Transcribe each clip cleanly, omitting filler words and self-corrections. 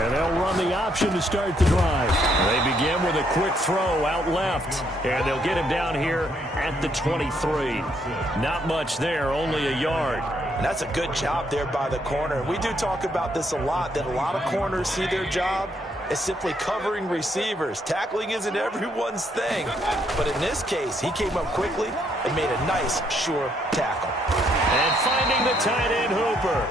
And they'll run the option to start the drive. They begin with a quick throw out left. And they'll get him down here at the 23. Not much there, only a yard. And that's a good job there by the corner. We do talk about this a lot, that a lot of corners see their job as simply covering receivers. Tackling isn't everyone's thing. But in this case, he came up quickly and made a nice, sure tackle. And finding the tight end, Hooper.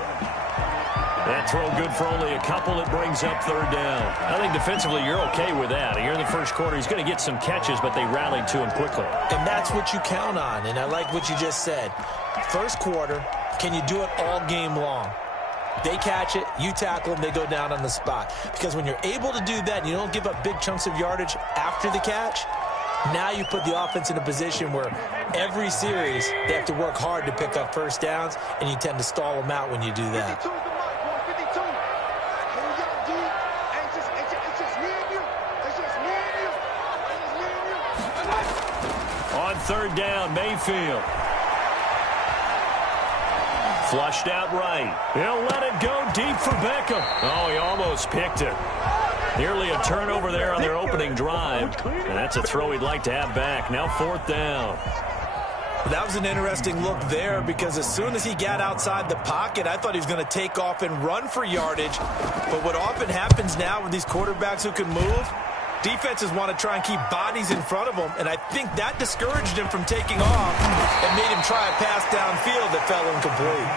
That throw good for only a couple. It brings up third down. I think defensively you're okay with that. Here in the first quarter, he's going to get some catches, but they rallied to him quickly. And that's what you count on, and I like what you just said. First quarter, can you do it all game long? They catch it, you tackle them, they go down on the spot. Because when you're able to do that and you don't give up big chunks of yardage after the catch, now you put the offense in a position where every series they have to work hard to pick up first downs, and you tend to stall them out when you do that. On third down, Mayfield. Flushed out right. He'll let it go deep for Beckham. Oh, he almost picked it. Nearly a turnover there on their opening drive. And that's a throw he'd like to have back. Now fourth down. That was an interesting look there because as soon as he got outside the pocket, I thought he was going to take off and run for yardage. But what often happens now with these quarterbacks who can move, defenses want to try and keep bodies in front of them, and I think that discouraged him from taking off and made him try a pass downfield that fell incomplete.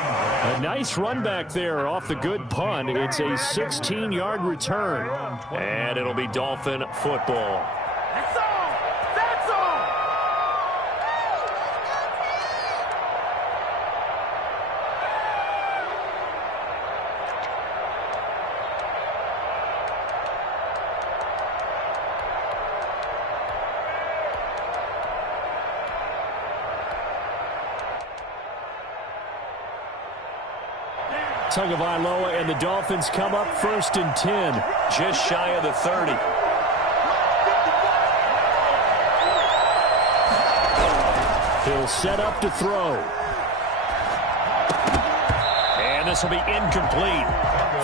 A nice run back there off the good punt. It's a 16-yard return, and it'll be Dolphin football. That's all! That's all! Tagovailoa and the Dolphins come up first and 10, just shy of the 30. He'll set up to throw. And this will be incomplete.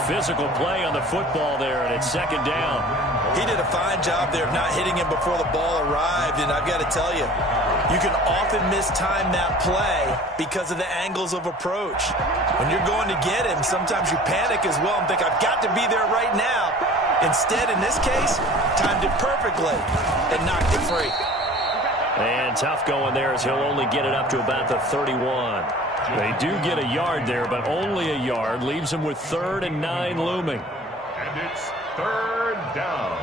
Physical play on the football there, and it's second down. He did a fine job there of not hitting him before the ball arrived, and I've got to tell you, you can often mistime that play because of the angles of approach. When you're going to get him, sometimes you panic as well and think, I've got to be there right now. Instead, in this case, timed it perfectly and knocked it free. And tough going there as he'll only get it up to about the 31. They do get a yard there, but only a yard. Leaves them with 3rd and 9 looming. And it's third down.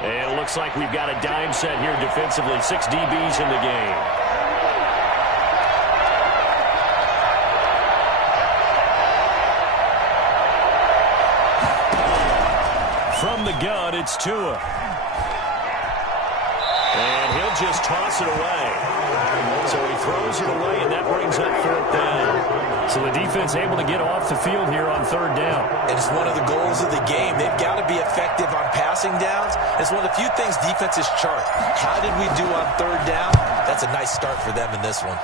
And it looks like we've got a dime set here defensively. 6 DBs in the game. From the gun, it's Tua. And he'll just toss it away. So he throws it away, and that brings up 4th down. So the defense able to get off the field here on 3rd down. And it's one of the goals of the game. They've got to be effective on passing downs. It's one of the few things defenses chart. How did we do on 3rd down? That's a nice start for them in this one.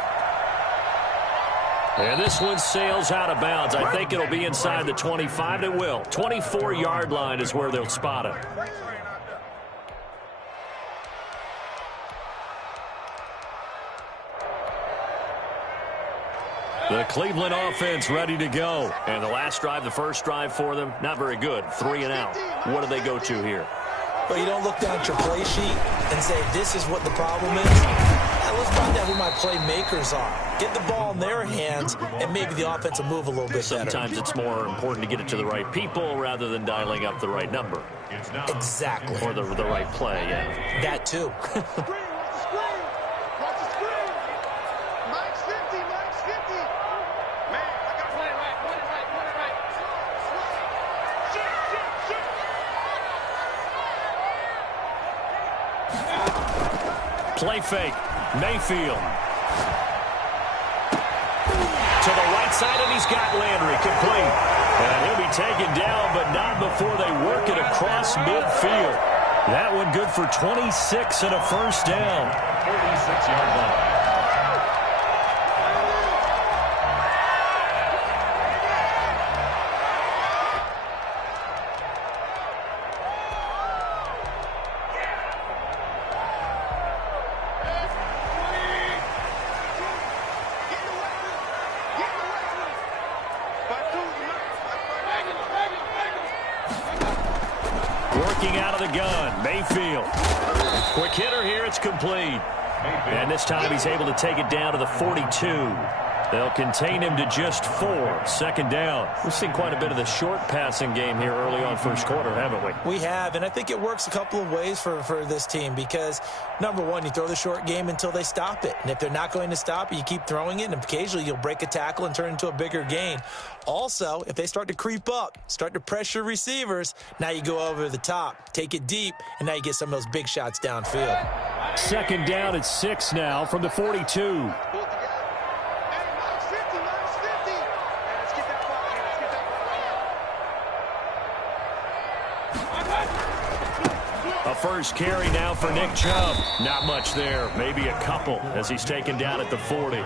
And this one sails out of bounds. I think it'll be inside the 25. It will. 24-yard line is where they'll spot it. The Cleveland offense ready to go. And the last drive, the first drive for them, not very good. 3 and out. What do they go to here? Well, you don't look down at your play sheet and say, this is what the problem is. Now, let's find out who my playmakers are. Get the ball in their hands, and maybe the offense will move a little bit better. Sometimes it's more important to get it to the right people rather than dialing up the right number. Exactly. Or the right play, yeah. That, too. Play fake. Mayfield. To the right side, and he's got Landry complete. And he'll be taken down, but not before they work it across midfield. That one good for 26 and a first down. 46-yard line. Working out of the gun, Mayfield. Quick hitter here, it's complete. And this time he's able to take it down to the 42. They'll contain him to just 4. Second down. We've seen quite a bit of the short passing game here early on first quarter, haven't we? We have, and I think it works a couple of ways for this team because, number one, you throw the short game until they stop it. And if they're not going to stop it, you keep throwing it, and occasionally you'll break a tackle and turn it into a bigger gain. Also, if they start to creep up, start to pressure receivers, now you go over the top, take it deep, and now you get some of those big shots downfield. Second down at 6 now from the 42. A first carry now for Nick Chubb. Not much there, maybe a couple as he's taken down at the 40.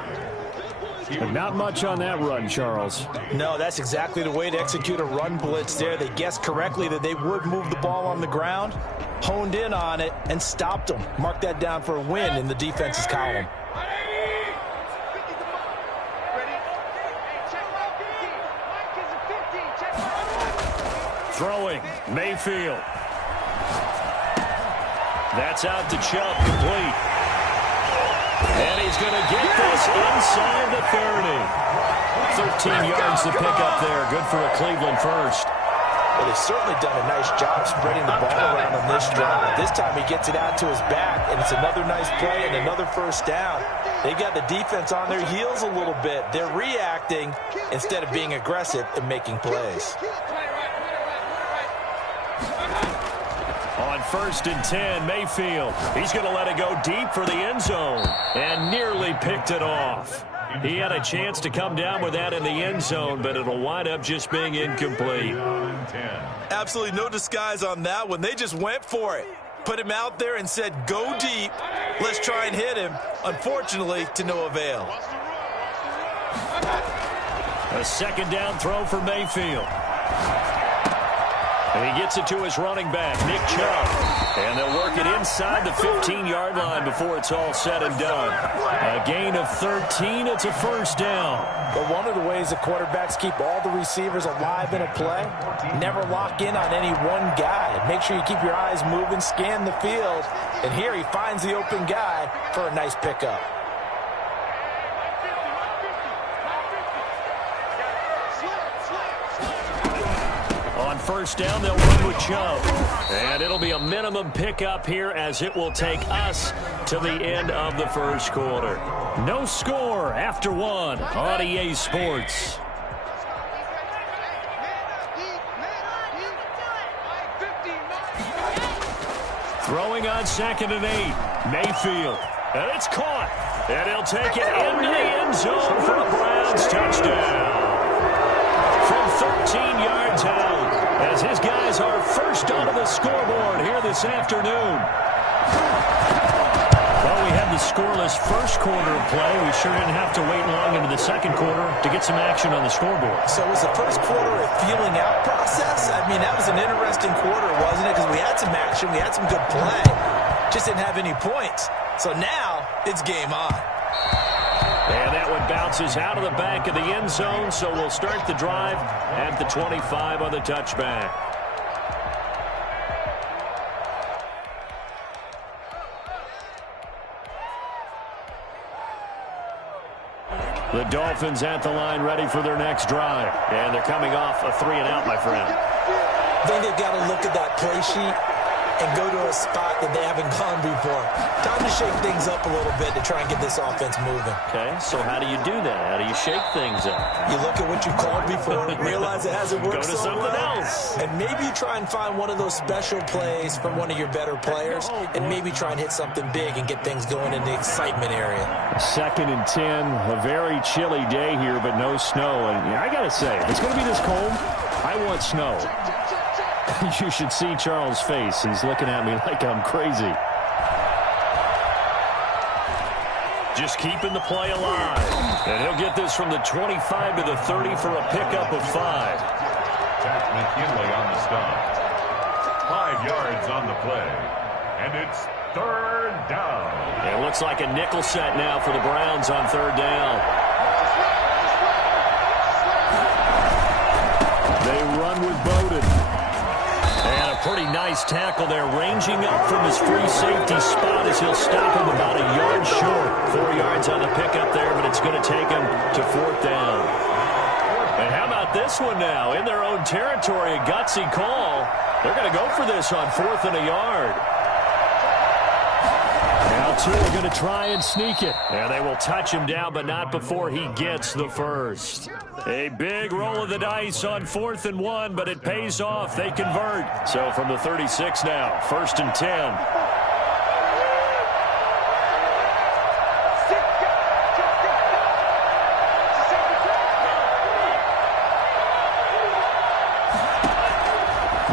But not much on that run, Charles. No, that's exactly the way to execute a run blitz there. They guessed correctly that they would move the ball on the ground, honed in on it, and stopped them. Mark that down for a win in the defense's column. Throwing, Mayfield. That's out to Chubb, complete. And he's going to get this inside the 30. 13 yards to pick up there. Good for a Cleveland first. Well, they've certainly done a nice job spreading the ball around on this drive. This time he gets it out to his back, and it's another nice play and another first down. They've got the defense on their heels a little bit. They're reacting instead of being aggressive and making plays. On 1st and 10, Mayfield. He's going to let it go deep for the end zone and nearly picked it off. He had a chance to come down with that in the end zone, but it'll wind up just being incomplete. Absolutely no disguise on that one. They just went for it. Put him out there and said, go deep. Let's try and hit him. Unfortunately, to no avail. A second down throw for Mayfield. And he gets it to his running back, Nick Chubb. And they'll work it inside the 15-yard line before it's all said and done. A gain of 13. It's a first down. But one of the ways the quarterbacks keep all the receivers alive in a play, never lock in on any one guy. Make sure you keep your eyes moving, scan the field. And here he finds the open guy for a nice pickup. On first down, they'll run with Chubb. And it'll be a minimum pickup here as it will take us to the end of the first quarter. No score after 1 on EA Sports. Throwing on 2nd and 8. Mayfield. And it's caught. And he'll take it into the end zone for a Browns touchdown. From 13 yards out, as his guys are first onto the scoreboard here this afternoon. Well, we had the scoreless first quarter of play. We sure didn't have to wait long into the second quarter to get some action on the scoreboard. So was the first quarter a feeling out process? I mean, that was an interesting quarter, wasn't it? Because we had some action, we had some good play. Just didn't have any points. So now it's game on. And that one bounces out of the back of the end zone, so we'll start the drive at the 25 on the touchback. The Dolphins at the line ready for their next drive. And they're coming off a 3-and-out, my friend. I think they've got to look at that play sheet and go to a spot that they haven't gone before. Time to shake things up a little bit to try and get this offense moving. Okay, so how do you do that? How do you shake things up? You look at what you called before, realize it hasn't worked Go to so something well, else. and maybe you try and find one of those special plays from one of your better players, and maybe try and hit something big and get things going in the excitement area. 2nd and 10, a very chilly day here, but no snow. And I got to say, if it's going to be this cold, I want snow. You should see Charles' face. He's looking at me like I'm crazy. Just keeping the play alive. And he'll get this from the 25 to the 30 for a pickup of 5. Jack McKinley on the stop. 5 yards on the play. And it's 3rd down. It looks like a nickel set now for the Browns on 3rd down. They run with Bowden. And a pretty nice tackle there, ranging up from his free safety spot as he'll stop him about a yard short. 4 yards on the pickup there, but it's going to take him to 4th down. And how about this one now? In their own territory, a gutsy call. They're going to go for this on 4th and a yard. Now two are going to try and sneak it. And they will touch him down, but not before he gets the first. A big roll of the dice on 4th and 1, but it pays off. They convert. So from the 36 now, 1st and 10.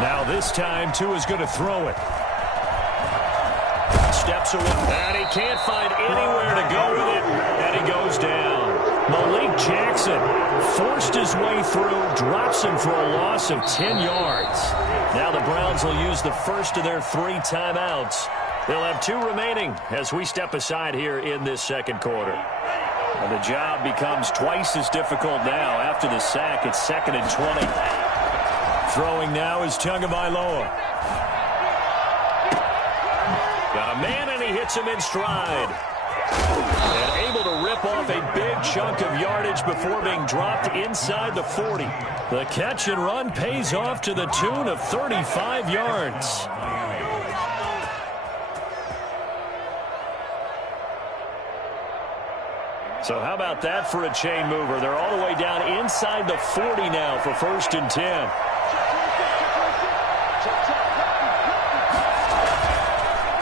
Now this time, Tua's going to throw it. Steps away, and he can't find anywhere to go with it, and he goes down. Malik Jackson forced his way through, drops him for a loss of 10 yards. Now the Browns will use the first of their 3 timeouts. They'll have 2 remaining as we step aside here in this second quarter. And the job becomes twice as difficult now. After the sack, it's 2nd and 20. Throwing now is Tagovailoa. Got a man, and he hits him in stride. And able to rip off a big chunk of yardage before being dropped inside the 40. The catch and run pays off to the tune of 35 yards. So how about that for a chain mover? They're all the way down inside the 40 now for 1st and 10.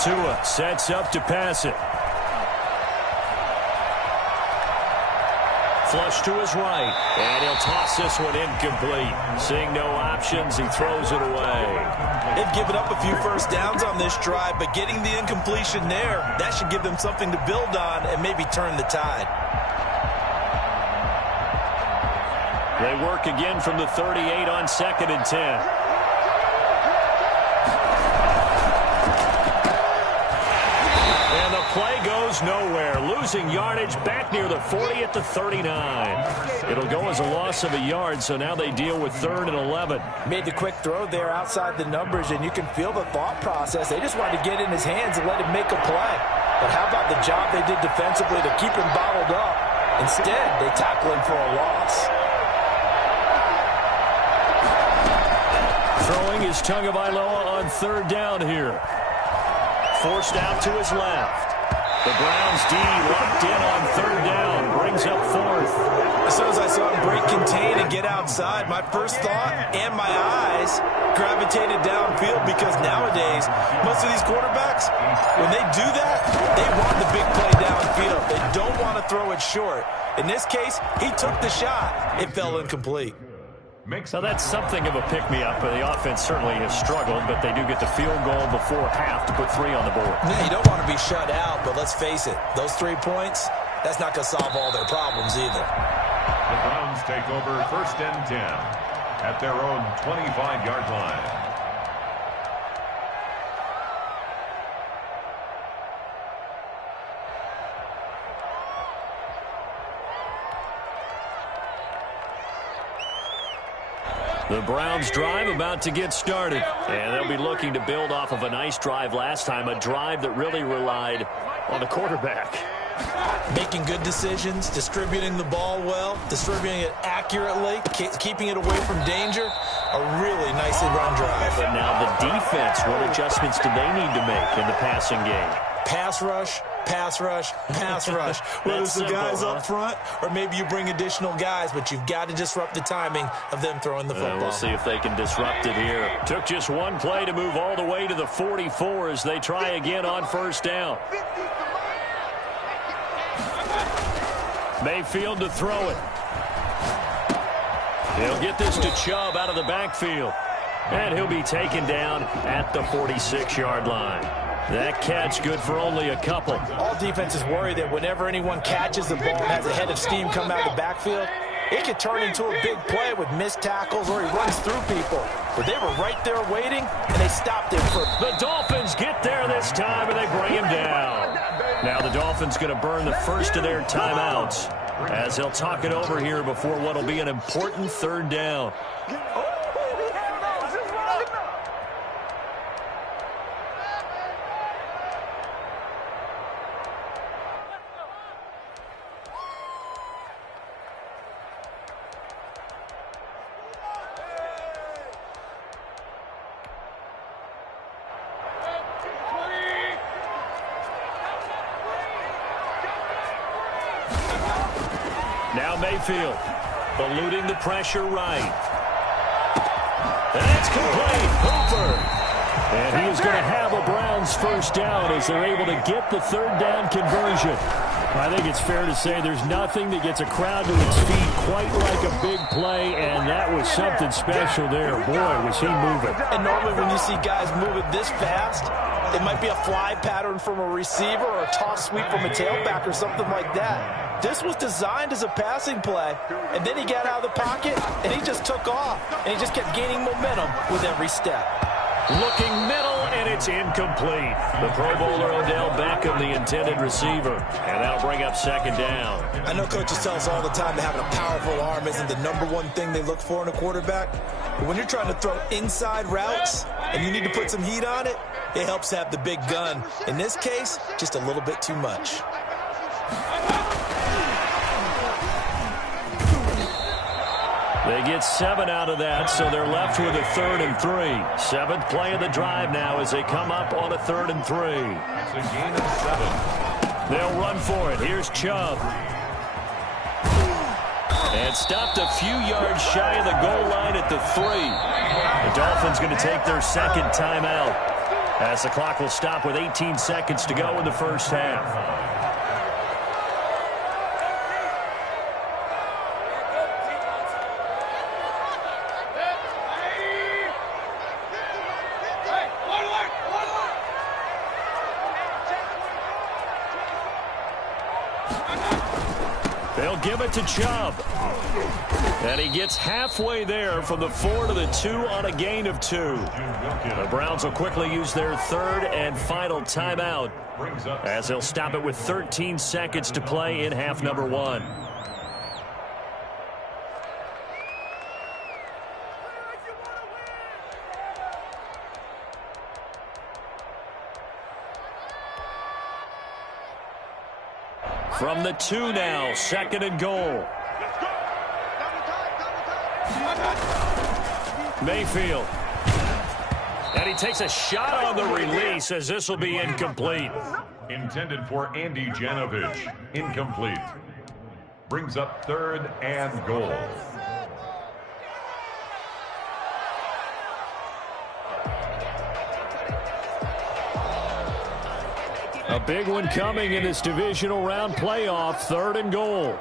Tua sets up to pass it. Flush to his right, and he'll toss this one incomplete. Seeing no options, he throws it away. They've given up a few first downs on this drive, but getting the incompletion there, that should give them something to build on and maybe turn the tide. They work again from the 38 on 2nd and 10. Play goes nowhere, losing yardage back near the 40 at the 39. It'll go as a loss of a yard, so now they deal with 3rd and 11. Made the quick throw there outside the numbers, and you can feel the thought process. They just wanted to get in his hands and let him make a play. But how about the job they did defensively to keep him bottled up? Instead, they tackle him for a loss. Throwing is Tagovailoa on 3rd down here. Forced out to his left. The Browns D locked in on 3rd down. Brings up 4th. As soon as I saw him break contain and get outside, my first thought and my eyes gravitated downfield, because nowadays, most of these quarterbacks, when they do that, they want the big play downfield. They don't want to throw it short. In this case, he took the shot. It fell incomplete. So that's something of a pick-me-up. The offense certainly has struggled, but they do get the field goal before half to put 3 on the board. Yeah, you don't want to be shut out, but let's face it, those 3 points, that's not going to solve all their problems either. The Browns take over 1st and 10 at their own 25-yard line. The Browns drive about to get started, and they'll be looking to build off of a nice drive last time, a drive that really relied on the quarterback. Making good decisions, distributing the ball well, distributing it accurately, keeping it away from danger. A really nicely run drive. But now the defense, what adjustments do they need to make in the passing game? Pass rush, pass rush, pass rush. Whether it's the guys up front or maybe you bring additional guys, but you've got to disrupt the timing of them throwing the football. We'll see if they can disrupt it here. Took just one play to move all the way to the 44 as they try again on 1st down. Mayfield to throw it. He'll get this to Chubb out of the backfield. And he'll be taken down at the 46-yard line. That catch good for only a couple. All defenses worry that whenever anyone catches the ball and has a head of steam come out of the backfield, it could turn into a big play with missed tackles or he runs through people. But they were right there waiting, and they stopped him for... The Dolphins get there this time, and they bring him down. Now the Dolphins going to burn the first of their timeouts as they'll talk it over here before what will be an important third down. Now Mayfield, eluding the pressure right. And it's complete. Hooper. And he is going to have a Browns first down as they're able to get the third down conversion. I think it's fair to say there's nothing that gets a crowd to its feet quite like a big play, and that was something special there. Boy, was he moving. And normally when you see guys moving this fast, it might be a fly pattern from a receiver or a toss sweep from a tailback or something like that. This was designed as a passing play, and then he got out of the pocket, and he just took off, and he just kept gaining momentum with every step. Looking middle, and it's incomplete. The Pro Bowler Odell Beckham, the intended receiver, and that'll bring up second down. I know coaches tell us all the time that having a powerful arm isn't the number one thing they look for in a quarterback, but when you're trying to throw inside routes and you need to put some heat on it, it helps to have the big gun. In this case, just a little bit too much. They get 7 out of that, so they're left with a 3rd and 3. 7th play of the drive now as they come up on a 3rd and 3. It's a gain of 7. They'll run for it. Here's Chubb. And stopped a few yards shy of the goal line at the 3. The Dolphins going to take their second timeout as the clock will stop with 18 seconds to go in the first half. They'll give it to Chubb. And he gets halfway there from the 4 to the 2 on a gain of 2. The Browns will quickly use their third and final timeout as they'll stop it with 13 seconds to play in half number 1. From the 2 now, 2nd and goal. Mayfield. And he takes a shot on the release as this will be incomplete. Intended for Andy Janovich. Incomplete. Brings up 3rd and goal. A big one coming in this divisional round playoff, 3rd and goal.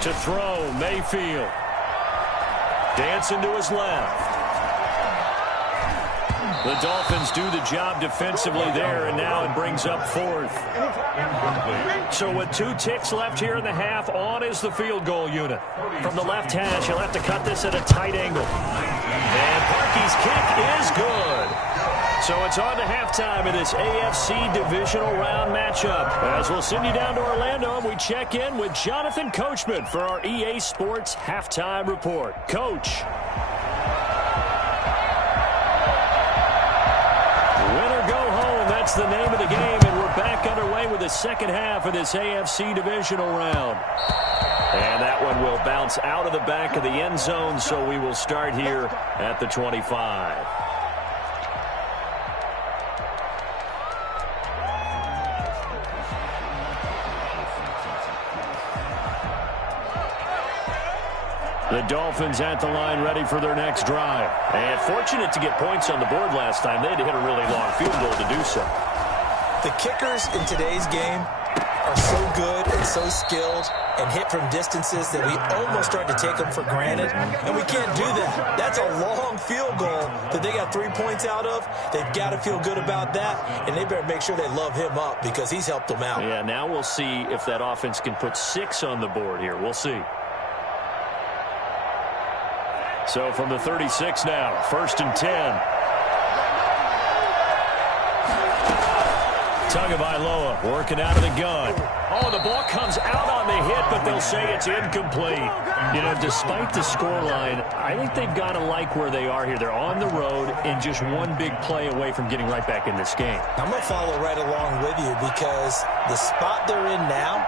To throw, Mayfield. Dancing to his left. The Dolphins do the job defensively there, and now it brings up 4th. So with 2 ticks left here in the half, on is the field goal unit. From the left hash, he'll have to cut this at a tight angle. And Parkey's kick is good. So it's on to halftime in this AFC divisional round matchup. As we'll send you down to Orlando, and we check in with Jonathan Coachman for our EA Sports Halftime Report. Coach. Win or go home, that's the name of the game, and we're back underway with the second half of this AFC divisional round. And that one will bounce out of the back of the end zone, so we will start here at the 25. The Dolphins at the line ready for their next drive. And fortunate to get points on the board last time. They had to hit a really long field goal to do so. The kickers in today's game are so good and so skilled and hit from distances that we almost start to take them for granted. And we can't do that. That's a long field goal that they got 3 points out of. They've got to feel good about that, and they better make sure they love him up because he's helped them out. Yeah, now we'll see if that offense can put 6 on the board here. We'll see. So from the 36 now, 1st and 10. Tagovailoa working out of the gun. Oh, the ball comes out on the hit, but they'll say it's incomplete. You know, despite the scoreline, I think they've got to like where they are here. They're on the road and just one big play away from getting right back in this game. I'm going to follow right along with you because the spot they're in now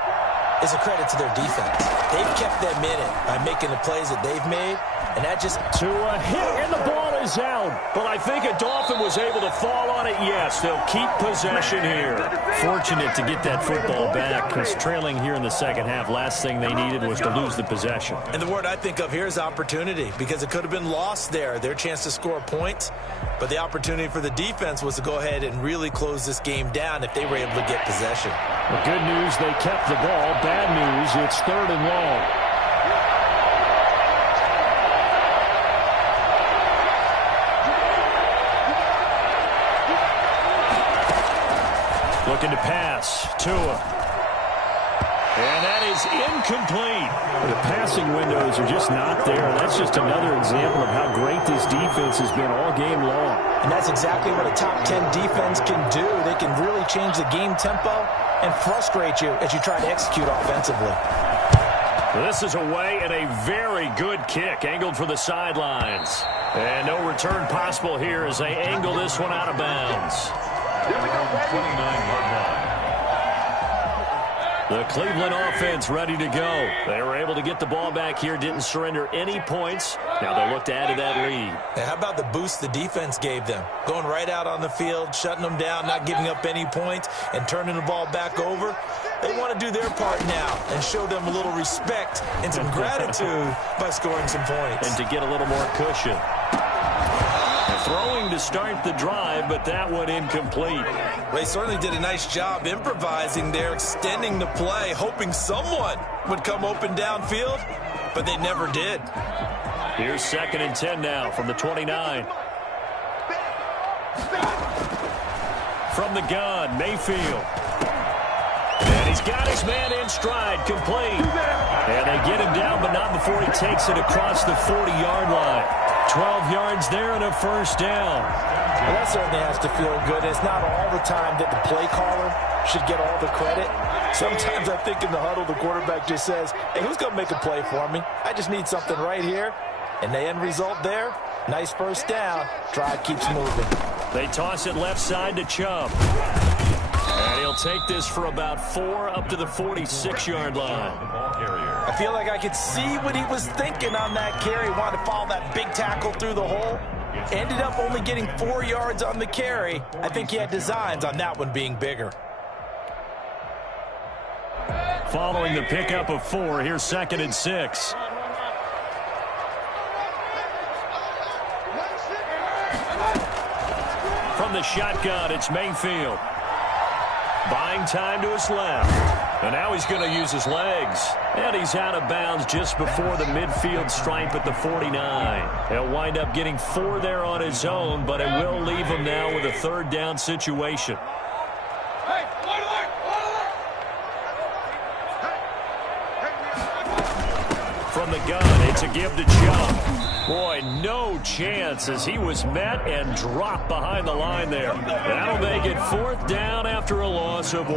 is a credit to their defense. They've kept them in it by making the plays that they've made, and that just... To a hit, and the ball is out. But I think a Dolphin was able to fall on it. Yes, they'll keep possession here. Fortunate to get that football back because trailing here in the second half, last thing they needed was to lose the possession. And the word I think of here is opportunity because it could have been lost there, their chance to score points. But the opportunity for the defense was to go ahead and really close this game down if they were able to get possession. The good news, they kept the ball. Bad news, it's 3rd and long. Looking to pass. Tua. And that is incomplete. The passing windows are just not there. That's just another example of how great this defense has been all game long. And that's exactly what a top 10 defense can do. They can really change the game tempo and frustrate you as you try to execute offensively. This is away and a very good kick angled for the sidelines. And no return possible here as they angle this one out of bounds. 29-yard line. The Cleveland offense ready to go. They were able to get the ball back here, didn't surrender any points. Now they'll look to add to that lead. Now, how about the boost the defense gave them? Going right out on the field, shutting them down, not giving up any points, and turning the ball back over. They want to do their part now and show them a little respect and some gratitude by scoring some points. And to get a little more cushion. Throwing to start the drive, but that one incomplete. They certainly did a nice job improvising there, extending the play, hoping someone would come open downfield, but they never did. Here's 2nd and 10 now from the 29. From the gun, Mayfield. And he's got his man in stride, complete. And they get him down, but not before he takes it across the 40-yard line. 12 yards there and a 1st down. Well, that certainly has to feel good. It's not all the time that the play caller should get all the credit. Sometimes I think in the huddle, the quarterback just says, hey, who's going to make a play for me? I just need something right here. And the end result there, nice 1st down. Drive keeps moving. They toss it left side to Chubb. And he'll take this for about 4 up to the 46-yard line. I feel like I could see what he was thinking on that carry. Wanted to follow that big tackle through the hole. Ended up only getting 4 yards on the carry. I think he had designs on that one being bigger. Following the pickup of 4, here's 2nd and 6. From the shotgun, it's Mayfield. Buying time to his left. And now he's going to use his legs. And he's out of bounds just before the midfield stripe at the 49. He'll wind up getting 4 there on his own, but it will leave him now with a 3rd down situation. From the gun, it's a give to Chubb. Boy, no chance as he was met and dropped behind the line there. That'll make it 4th down after a loss of 1.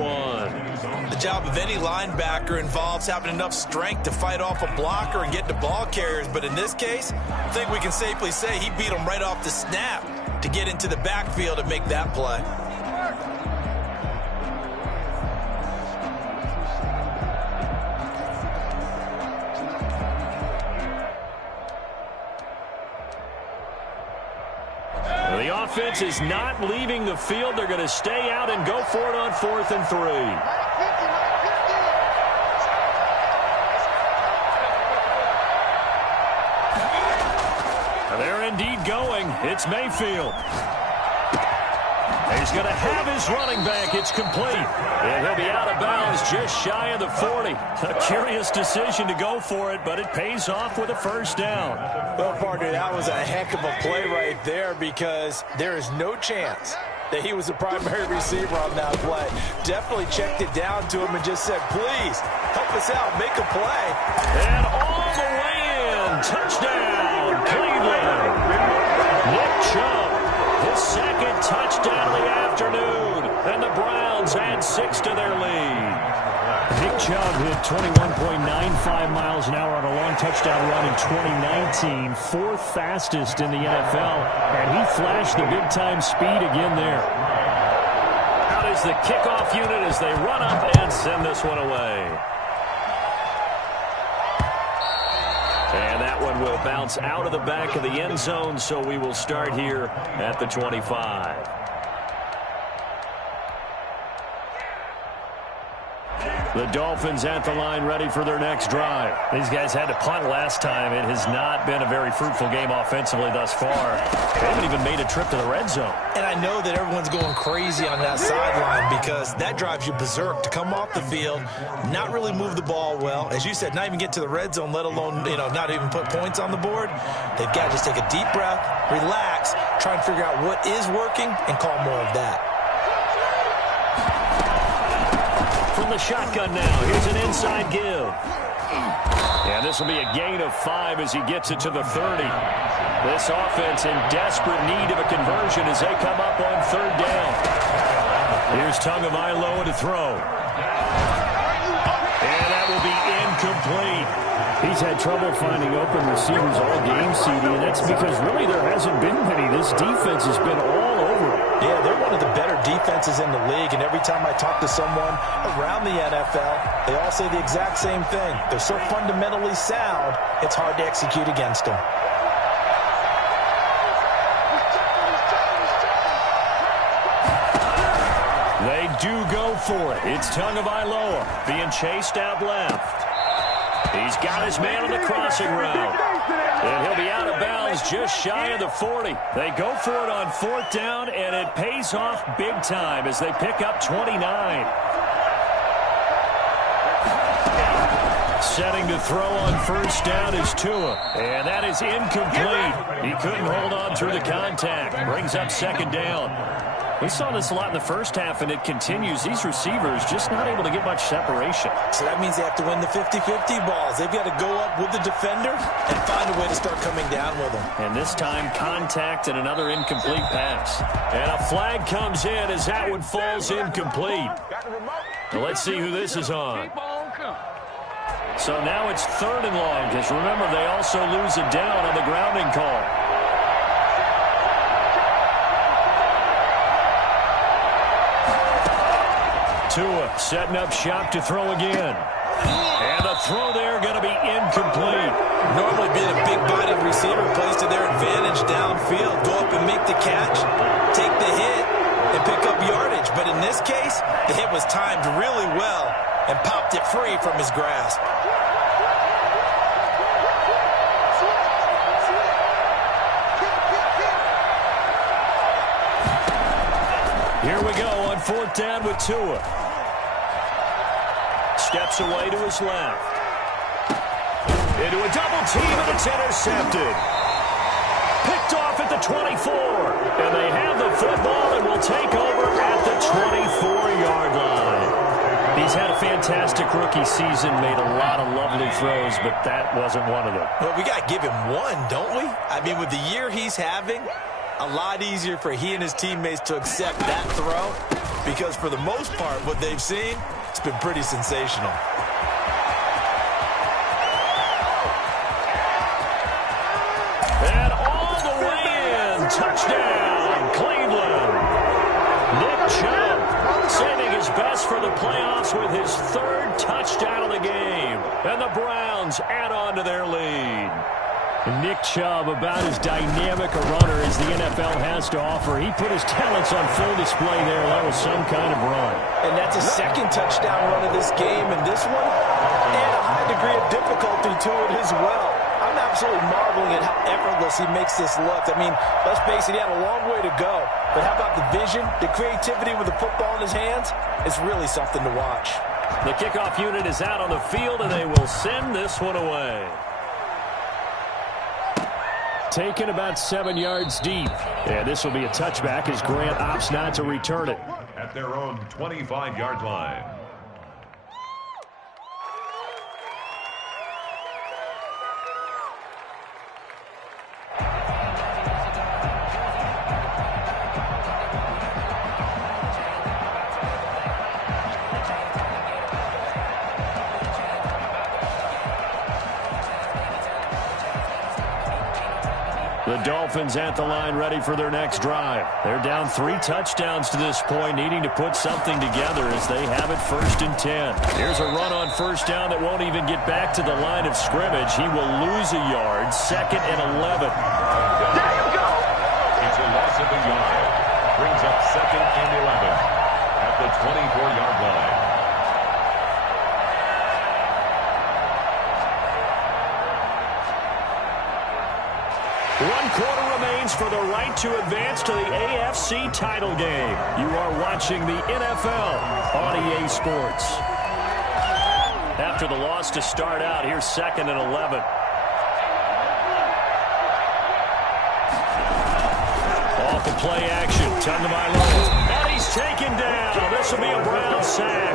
The job of any linebacker involves having enough strength to fight off a blocker and get to ball carriers. But in this case, I think we can safely say he beat him right off the snap to get into the backfield and make that play. The offense is not leaving the field. They're going to stay out and go for it on 4th and 3. They're indeed going. It's Mayfield. He's going to have his running back. It's complete. And he'll be out of bounds just shy of the 40. A curious decision to go for it, but it pays off with a first down. Well, partner, that was a heck of a play right there because there is no chance that he was the primary receiver on that play. Definitely checked it down to him and just said, please, help us out, make a play. And all the way in. Touchdown, Cleveland. Nick Chubb, his second touchdown of the afternoon. And the Browns add 6 to their lead. Nick Chubb hit 21.95 miles an hour on a long touchdown run in 2019, fourth fastest in the NFL, and he flashed the big-time speed again there. Out is the kickoff unit as they run up and send this one away. And that one will bounce out of the back of the end zone, so we will start here at the 25. The Dolphins at the line ready for their next drive. These guys had to punt last time. It has not been a very fruitful game offensively thus far. They haven't even made a trip to the red zone. And I know that everyone's going crazy on that sideline because that drives you berserk to come off the field, not really move the ball well. As you said, not even get to the red zone, let alone, not even put points on the board. They've got to just take a deep breath, relax, try and figure out what is working and call more of that. From the shotgun now, here's an inside give. And this will be a gain of 5 as he gets it to the 30. This offense in desperate need of a conversion as they come up on third down. Here's Tagovailoa to throw. And that will be incomplete. He's had trouble finding open receivers all game, CD, and that's because really there hasn't been many. This defense has been all over it. Yeah, they're one of the better defenses in the league, and every time I talk to someone around the NFL, they all say the exact same thing. They're so fundamentally sound, it's hard to execute against them. They do go for it. It's Tagovailoa being chased out left. He's got his man on the crossing route. And he'll be out of bounds just shy of the 40. They go for it on fourth down, and it pays off big time as they pick up 29. Setting to throw on first down is Tua. And that is incomplete. He couldn't hold on through the contact. Brings up second down. We saw this a lot in the first half, and it continues. These receivers just not able to get much separation. So that means they have to win the 50-50 balls. They've got to go up with the defender and find a way to start coming down with them. And this time, contact and another incomplete pass. And a flag comes in as that one falls incomplete. Now let's see who this is on. So now it's third and long, because remember, they also lose a down on the grounding call. Tua setting up shop to throw again. And the throw there going to be incomplete. Normally being a big-bodied receiver plays to their advantage downfield. Go up and make the catch, take the hit, and pick up yardage. But in this case, the hit was timed really well and popped it free from his grasp. Here we go on fourth down with Tua. Steps away to his left. Into a double team, and it's intercepted. Picked off at the 24. And they have the football and will take over at the 24-yard line. He's had a fantastic rookie season, made a lot of lovely throws, but that wasn't one of them. Well, we got to give him one, don't we? I mean, with the year he's having, a lot easier for he and his teammates to accept that throw because for the most part, what they've seen, it's been pretty sensational. And all the way in. Touchdown, Cleveland. Nick Chubb saving his best for the playoffs with his third touchdown of the game. And the Browns add on to their lead. Nick Chubb, about as dynamic a runner as the NFL has to offer. He put his talents on full display there. That was some kind of run. And that's a second touchdown run of this game. And this one, and a high degree of difficulty to it as well. I'm not absolutely marveling at how effortless he makes this look. I mean, let's face it, he had a long way to go. But how about the vision, the creativity with the football in his hands? It's really something to watch. The kickoff unit is out on the field, and they will send this one away. Taken about 7 yards deep. And this will be a touchback as Grant opts not to return it. At their own 25-yard line. The Dolphins at the line ready for their next drive. They're down 3 touchdowns to this point, needing to put something together as they have it 1st and 10. Here's a run on 1st down that won't even get back to the line of scrimmage. He will lose a yard, 2nd and 11. There you go! It's a loss of a yard. Brings up 2nd and 11 at the 24-yard line. One quarter remains for the right to advance to the AFC title game. You are watching the NFL on EA Sports. After the loss to start out, here's 2nd and 11. Off the play action, Tagovailoa. And he's taken down. This will be a Brown sack.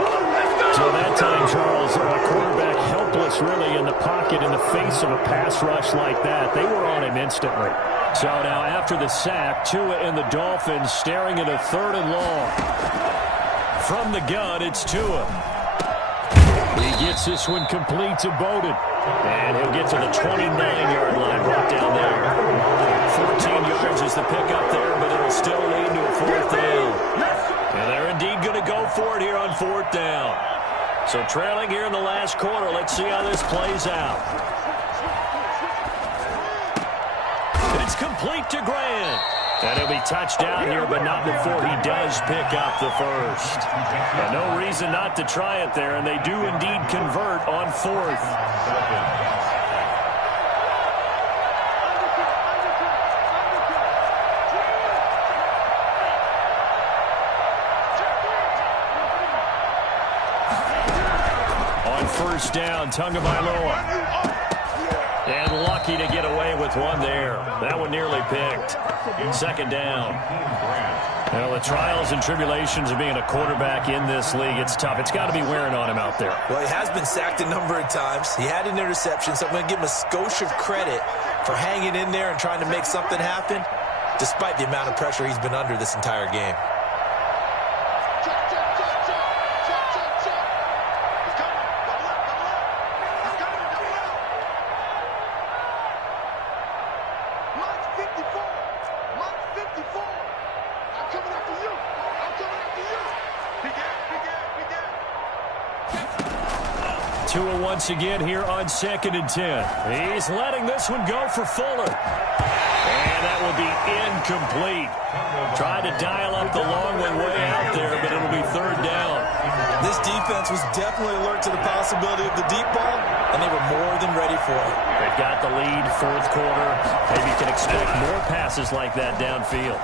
So that time, Charles, a quarterback helpless really in the pocket in the face of a pass rush like that. They were on him instantly. So now after the sack, Tua and the Dolphins staring at a 3rd and long. From the gun, it's Tua. He gets this one complete to Bowden. And he'll get to the 29-yard line right down there. 14 yards is the pickup there, but it'll still lead to a 4th down. And they're indeed going to go for it here on 4th down. So trailing here in the last quarter, let's see how this plays out. It's complete to Grant. And he'll be touchdown here, but not before he does pick up the 1st. And no reason not to try it there, and they do indeed convert on 4th. First down, Tagovailoa. And lucky to get away with one there. That one nearly picked. 2nd down. Well, the trials and tribulations of being a quarterback in this league, it's tough. It's got to be wearing on him out there. Well, he has been sacked a number of times. He had an interception, so I'm going to give him a skosh of credit for hanging in there and trying to make something happen, despite the amount of pressure he's been under this entire game. Tua once again here on 2nd and 10. He's letting this one go for Fuller. And that will be incomplete. Tried to dial up the long one way out there, but it'll be 3rd down. This defense was definitely alert to the possibility of the deep ball, and they were more than ready for it. They've got the lead, 4th quarter. Maybe you can expect more passes like that downfield.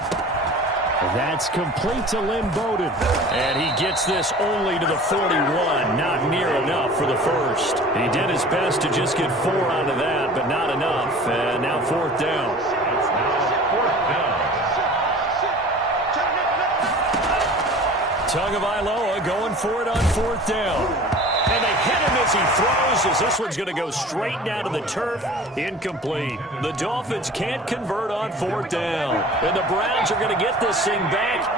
That's complete to Lynn Bowden. And he gets this only to the 41. Not near enough for the 1st. He did his best to just get 4 out of that, but not enough. And now 4th down. It's now 4th down. Tagovailoa going for it on 4th down. And they hit him as he throws, as this one's going to go straight down to the turf. Incomplete. The Dolphins can't convert on 4th down. And the Browns are going to get this thing back.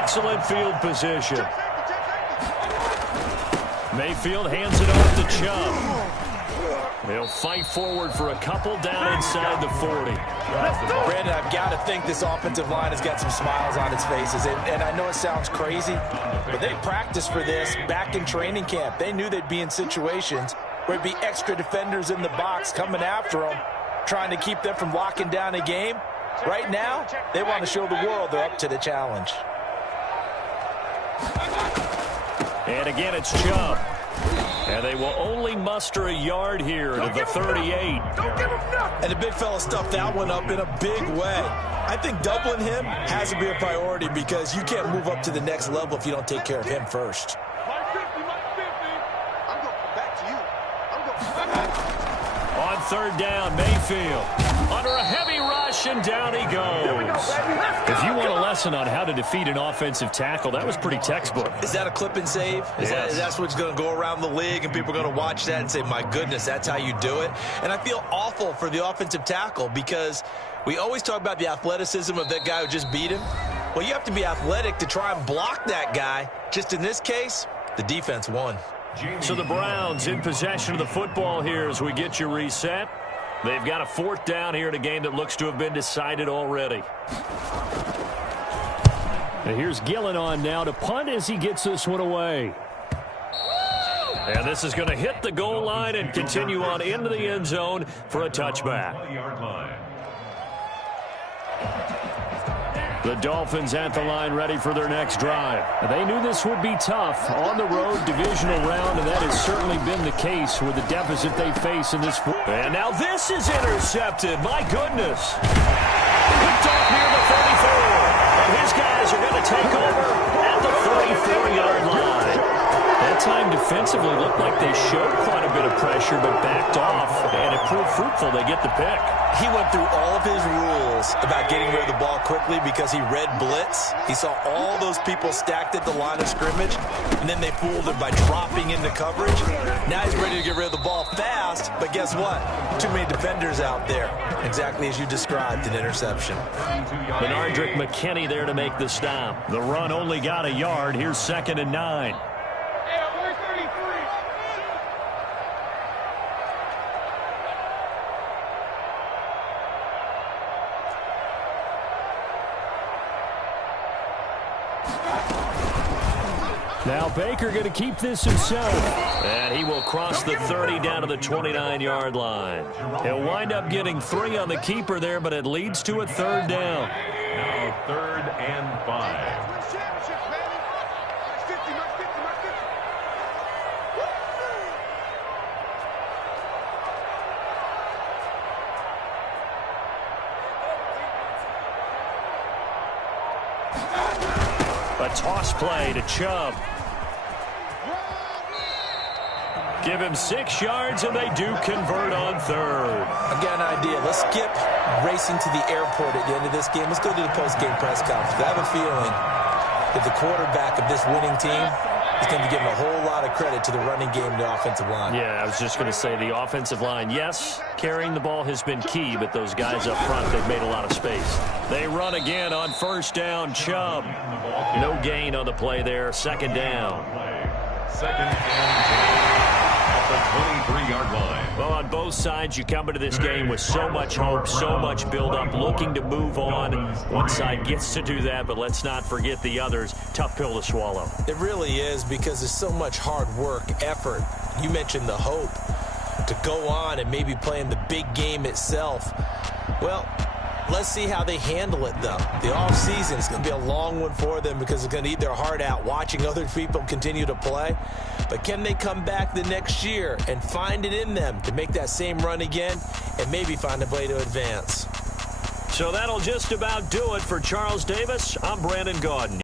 Excellent field position. Mayfield hands it off to Chubb. They'll fight forward for a couple down inside the 40. Brandon, I've got to think this offensive line has got some smiles on its faces. And I know it sounds crazy, but they practiced for this back in training camp. They knew they'd be in situations where it'd be extra defenders in the box coming after them, trying to keep them from locking down a game. Right now, they want to show the world they're up to the challenge. And again, it's Chubb. And they will only muster a yard here to the 38. Don't give him nothing. And the big fella stuffed that one up in a big way. I think doubling him has to be a priority because you can't move up to the next level if you don't take care of him first. Mike 50. I'm going back to you. I'm going On third down, Mayfield under a heavy rush, and down he goes. If you want a lesson on how to defeat an offensive tackle, that was pretty textbook. Is that a clip and save? Yes. That's what's going to go around the league, and people are going to watch that and say, my goodness, that's how you do it? And I feel awful for the offensive tackle because we always talk about the athleticism of that guy who just beat him. Well, you have to be athletic to try and block that guy. Just in this case, the defense won. So the Browns in possession of the football here as we get you reset. They've got a fourth down here in a game that looks to have been decided already. And here's Gillen on now to punt as he gets this one away. And this is going to hit the goal line and continue on into the end zone for a touchback. The Dolphins at the line ready for their next drive. They knew this would be tough on the road divisional round, and that has certainly been the case with the deficit they face in this. And now this is intercepted. My goodness. Picked off near the 34. And his guys are going to take over at the 34-yard line. That time defensively looked like they showed quite a bit of pressure but backed off, and it proved fruitful. They get the pick. He went through all of his rules about getting rid of the ball quickly because he read blitz. He saw all those people stacked at the line of scrimmage, and then they fooled him by dropping into coverage. Now he's ready to get rid of the ball fast, but guess what? Too many defenders out there. Exactly as you described, an interception. Benardrick McKinney there to make the stop. The run only got a yard. Here's 2nd and 9. Now Baker going to keep this himself. And he will cross the 30 down to the 29-yard line. He'll wind up getting 3 on the keeper there, but it leads to a third down. Now 3rd and 5. A toss play to Chubb. Give him 6 yards, and they do convert on 3rd. I've got an idea. Let's skip racing to the airport at the end of this game. Let's go to the post-game press conference. I have a feeling that the quarterback of this winning team is going to be giving a whole lot of credit to the running game and the offensive line. Yeah, I was just going to say the offensive line, yes, carrying the ball has been key, but those guys up front, they've made a lot of space. They run again on 1st down, Chubb. No gain on the play there, 2nd down. 2nd and 10 at the 23-yard line. Well, on both sides, you come into this game with so much hope, so much build-up, looking to move on. One side gets to do that, but let's not forget the others. Tough pill to swallow. It really is because there's so much hard work, effort. You mentioned the hope to go on and maybe play in the big game itself. Well, let's see how they handle it, though. The offseason is going to be a long one for them because it's going to eat their heart out watching other people continue to play. But can they come back the next year and find it in them to make that same run again and maybe find a way to advance? So that'll just about do it for Charles Davis. I'm Brandon Gaudin.